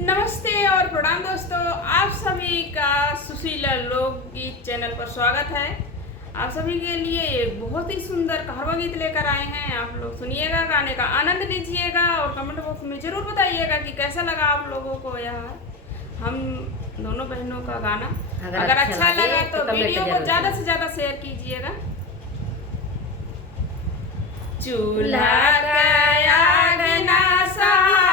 नमस्ते और प्रणाम दोस्तों, आप सभी का सुशीला लोकगीत चैनल पर स्वागत है। आप सभी के लिए एक बहुत ही सुंदर कहरवा गीत लेकर आए हैं। आप लोग सुनिएगा, गाने का आनंद लीजिएगा और कमेंट बॉक्स में ज़रूर बताइएगा कि कैसा लगा आप लोगों को यह हम दोनों बहनों का गाना। अगर अच्छा लगा तो वीडियो को ज़्यादा से ज़्यादा शेयर कीजिएगा। चूल्हा का आग ना सहा